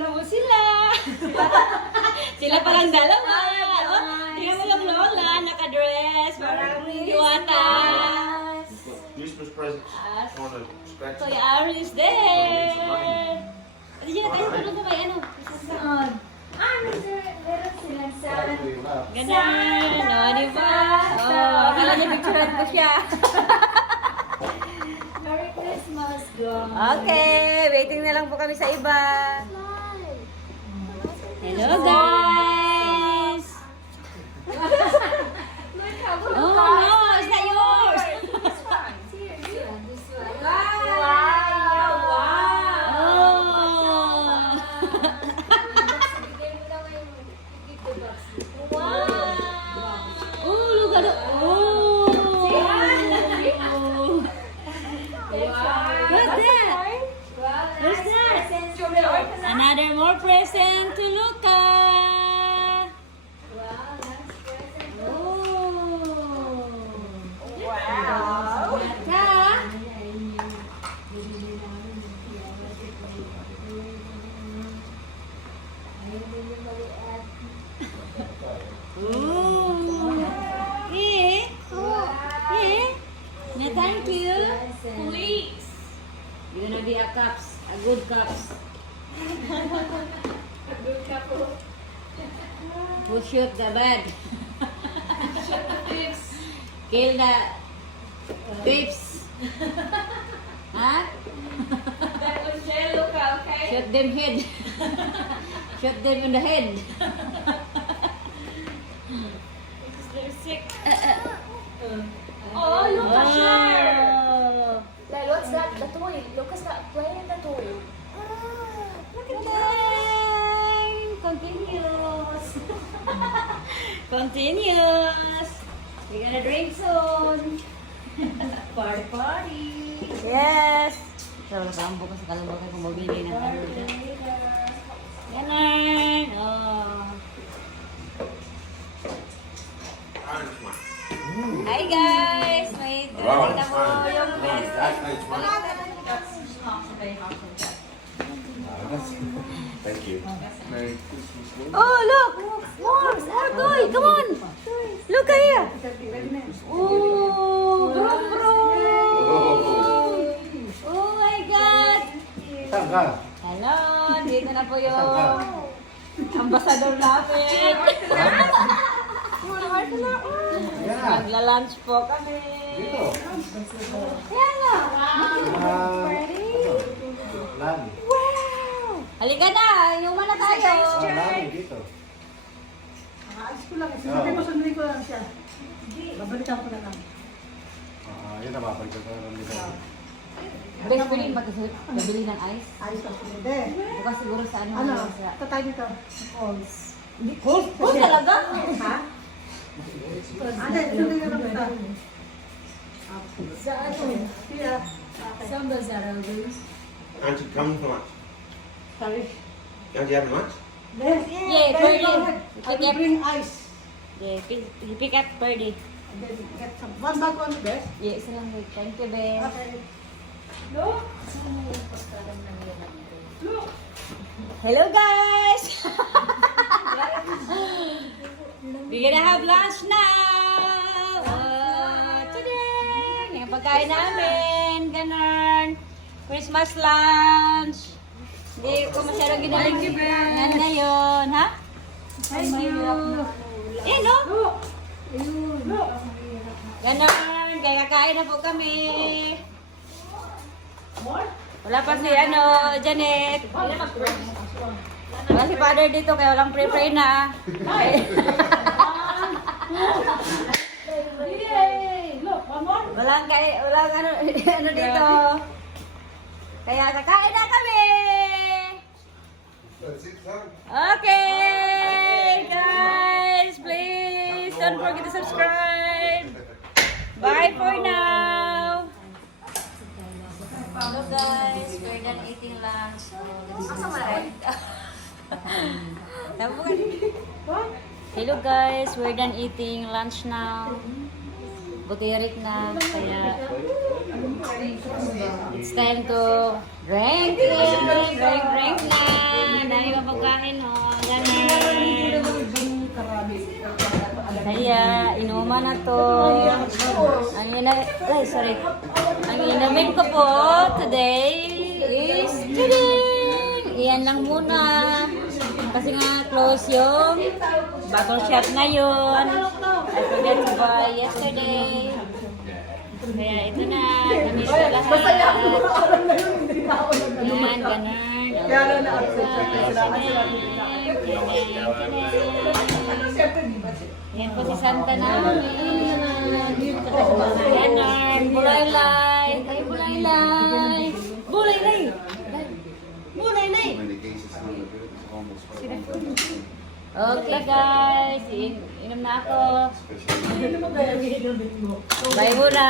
na mo sila. Sila palang dalawa. Oh, tingnan mo yung lola, naka-dress. Parang diwata. Christmas presents on a scratch. So, yung Ari is there. At yun, tayo tulog mo kay ano? Saan? Meron silang saan. Ganun. No, di ba? Oh, akala niya picturean ko siya. Merry Christmas, girl. Okay, waiting na lang po kami sa iba. Hello, guys! Oh, no, it's not yours! Oh, look at it. Oh! What's that? What's that? Another more present to Luca. Thank you. Please. You're gonna be a cups, a good cups. Who shoot the bed? Kill the thieves. Huh? That was Luca, okay? Shoot them head. Shoot them in the head. Because they're sick. Oh, look at her. Wow. Like, what's that? The toy. Lucas not playing the toy. Look at that. Continuous. Continuous. We're gonna drink soon. Party, party. Yes. So, nakambo ko sa kalabakan kung mabili ng ano dyan. Ganun. Oh. Hi guys! May darating na po yung best. Thank you. Merry Christmas. Oh, look! More toy! Come on! Look here! Oh, brum brum! Oh my God! Saan ka? Hello! Dito na po yung ambasador natin. Yan. Magla-lunch po kami. Dito. Yan na! Lagi. Wow! Halika na! Yung mana tayo! Lagi dito. Aalis ko lang. Sabi mo, sundin ko lang siya. Babalikan ko na lang. Yun na, babalik ko lang dito. Best ko rin pagkabili ng ice. Ayos ka hindi. Bukas siguro sa ano. Ano? Sa... Tatay dito. Calls. Oh, talaga? Ha? Ate, sundin ko lang kita. Sa ano? Siya. Saan ba sa Raul? Auntie, come for lunch. Sorry. Auntie, having lunch? Yes. Yeah, Very Birdie. good. I will bring ice. Yeah, pick up birdie. And then get some. One bag on the best. Yeah, isa lang. Thank you, be. Okay. Look. Hello, guys! We're gonna have lunch now! Today! Yung pagkain namin, ganun. Christmas lunch. Hindi ko masyadong ginagawa. Yan na yun, ha? Thank you. Eh, no? Ganun, kaya kakain na po kami. Wala pa si, Janet. Wala si father dito, kaya walang pre-pray na. Yay! Look, one more. Walang ano dito. Kaya kakain na kami. Okay, guys, please don't forget to subscribe. Bye for now. Hello guys, we're done eating lunch. Hello guys, we're done eating lunch now. Butirik na, kaya it's time to drink na. Na yung na to. Ang inamin ko po today is iyan lang muna. Kasi nga close yung bagong shop ngayon. I forgot to buy yesterday. Kaya ito na. Ganito lahat. Yan, ganun. Kaya lang na-upset sila. Yan po si Santa namin. Ganun. Bulaylay. Ay, bulaylay. Bulaylay. Bulaylay. Okay guys, inom na ako. Bye muna.